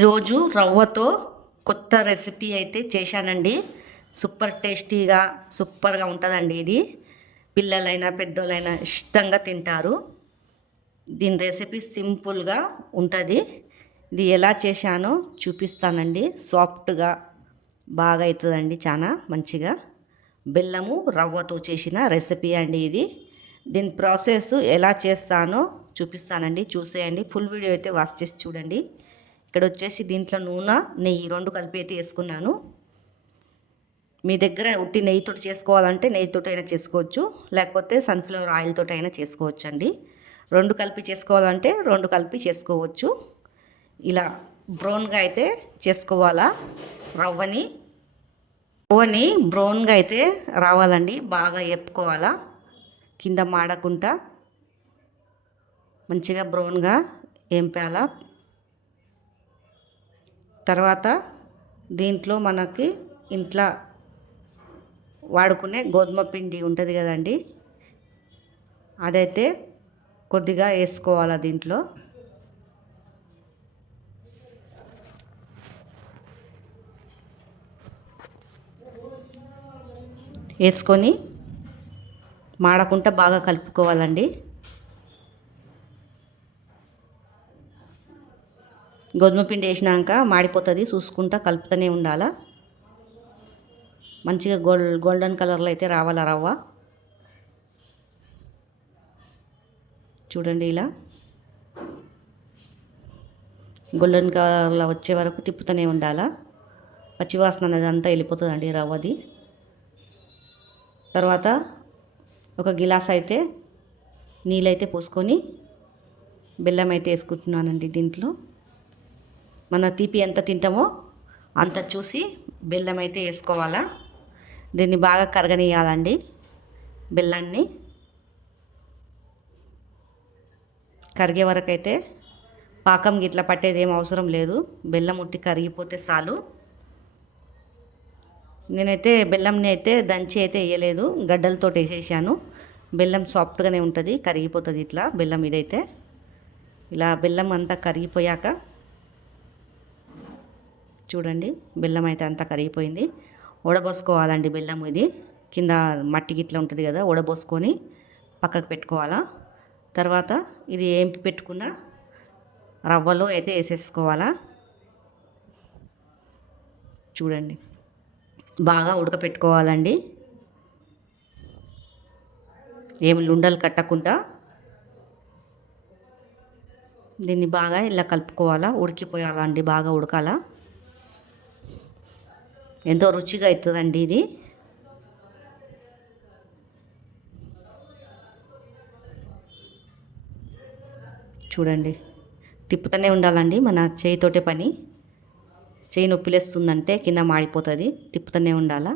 ఈరోజు రవ్వతో కొత్త రెసిపీ అయితే చేశానండి. సూపర్ టేస్టీగా సూపర్గా ఉంటుందండి. ఇది పిల్లలైనా పెద్దోళ్ళైనా ఇష్టంగా తింటారు. దీని రెసిపీ సింపుల్గా ఉంటుంది. ఇది ఎలా చేశానో చూపిస్తానండి. సాఫ్ట్గా బాగా అవుతుందండి, చాలా మంచిగా. బెల్లము రవ్వతో చేసిన రెసిపీ అండి ఇది. దీని ప్రాసెస్ ఎలా చేస్తానో చూపిస్తానండి, చూసేయండి. ఫుల్ వీడియో అయితే వాచ్ చేసి చూడండి. ఇక్కడ వచ్చేసి దీంట్లో నూనె నెయ్యి రెండు కలిపి అయితే వేసుకున్నాను. మీ దగ్గర ఉట్టి నెయ్యితో చేసుకోవాలంటే నెయ్యితో అయినా చేసుకోవచ్చు, లేకపోతే సన్ఫ్లవర్ ఆయిల్తో అయినా చేసుకోవచ్చు అండి. రెండు కలిపి చేసుకోవాలంటే రెండు కలిపి చేసుకోవచ్చు. ఇలా బ్రౌన్గా అయితే చేసుకోవాలా. రవ్వని బ్రౌన్గా అయితే రావాలండి. బాగా వేపుకోవాలా, కింద మాడకుండా మంచిగా బ్రౌన్గా వేంపాలా. తర్వాత దీంట్లో మనకి ఇంట్లో వాడుకునే గోధుమ పిండి ఉంటుంది కదండి, అదైతే కొద్దిగా వేసుకోవాలి. దీంట్లో వేసుకొని మాడకుండా బాగా కలుపుకోవాలండి. గోధుమ పిండి వేసినాక మాడిపోతుంది, చూసుకుంటా కలుపుతూనే ఉండాలా. మంచిగా గోల్డెన్ కలర్లో అయితే రావాలా రవ్వ. చూడండి, ఇలా గోల్డెన్ కలర్లో వచ్చే వరకు తిప్పుతూనే ఉండాలా. పచ్చివాసన అనేది అంతా వెళ్ళిపోతుందండి రవ్వది. తర్వాత ఒక గిలాస్ అయితే నీళ్ళైతే పోసుకొని బెల్లం అయితే వేసుకుంటున్నానండి. దీంట్లో మన తీపి ఎంత తింటామో అంత చూసి బెల్లం అయితే వేసుకోవాలా. దీన్ని బాగా కరగనియాలండి. బెల్లాన్ని కరిగే వరకు అయితే పాకం గిట్ల పట్టేది ఏం అవసరం లేదు. బెల్లం ఉట్టి కరిగిపోతే చాలు. నేనైతే బెల్లంని అయితే దంచి అయితే వేయలేదు, గడ్డలతో వేసేసాను. బెల్లం సాఫ్ట్గానే ఉంటుంది, కరిగిపోతుంది ఇట్లా బెల్లం. ఇదైతే ఇలా బెల్లం అంతా కరిగిపోయాక చూడండి, బెల్లం అయితే అంతా కరిగిపోయింది. వడబోసుకోవాలండి బెల్లం. ఇది కింద మట్టి గిట్ల ఉంటుంది కదా, వడబోసుకొని పక్కకు పెట్టుకోవాలా. తర్వాత ఇది ఏంపి పెట్టుకున్న రవ్వలో అయితే వేసేసుకోవాలా. చూడండి, బాగా ఉడకపెట్టుకోవాలండి. ఏమి లుండలు కట్టకుండా దీన్ని బాగా ఇలా కలుపుకోవాలా. ఉడికిపోయాలండి, బాగా ఉడకాలా. ఎంతో రుచిగా అవుతుందండి ఇది. చూడండి, తిప్పుతూనే ఉండాలండి. మన చేయితోటే పని. చేయి నొప్పిలేస్తుందంటే కింద మాడిపోతుంది, తిప్పుతూనే ఉండాలా.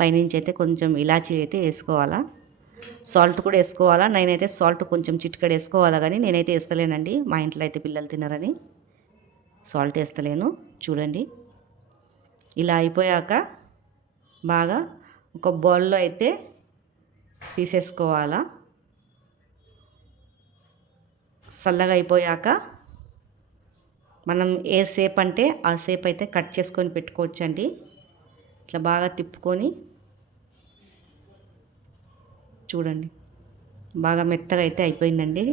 పైనుంచి అయితే కొంచెం ఇలాచీ అయితే వేసుకోవాలా. సాల్ట్ కూడా వేసుకోవాలా. నేనైతే సాల్ట్ కొంచెం చిటికెడు వేసుకోవాలా, కానీ నేనైతే వేస్తలేనండి. మా ఇంట్లో అయితే పిల్లలు తినరని సాల్ట్ వేస్తలేను. చూడండి, ఇలా అయిపోయాక బాగా ఒక బౌల్లో అయితే తీసేసుకోవాలా. చల్లగా అయిపోయాక మనం ఏ షేప్ అంటే ఆ షేప్ అయితే కట్ చేసుకొని పెట్టుకోవచ్చండి. ఇట్లా బాగా తిప్పుకొని చూడండి, బాగా మెత్తగా అయితే అయిపోయిందండి.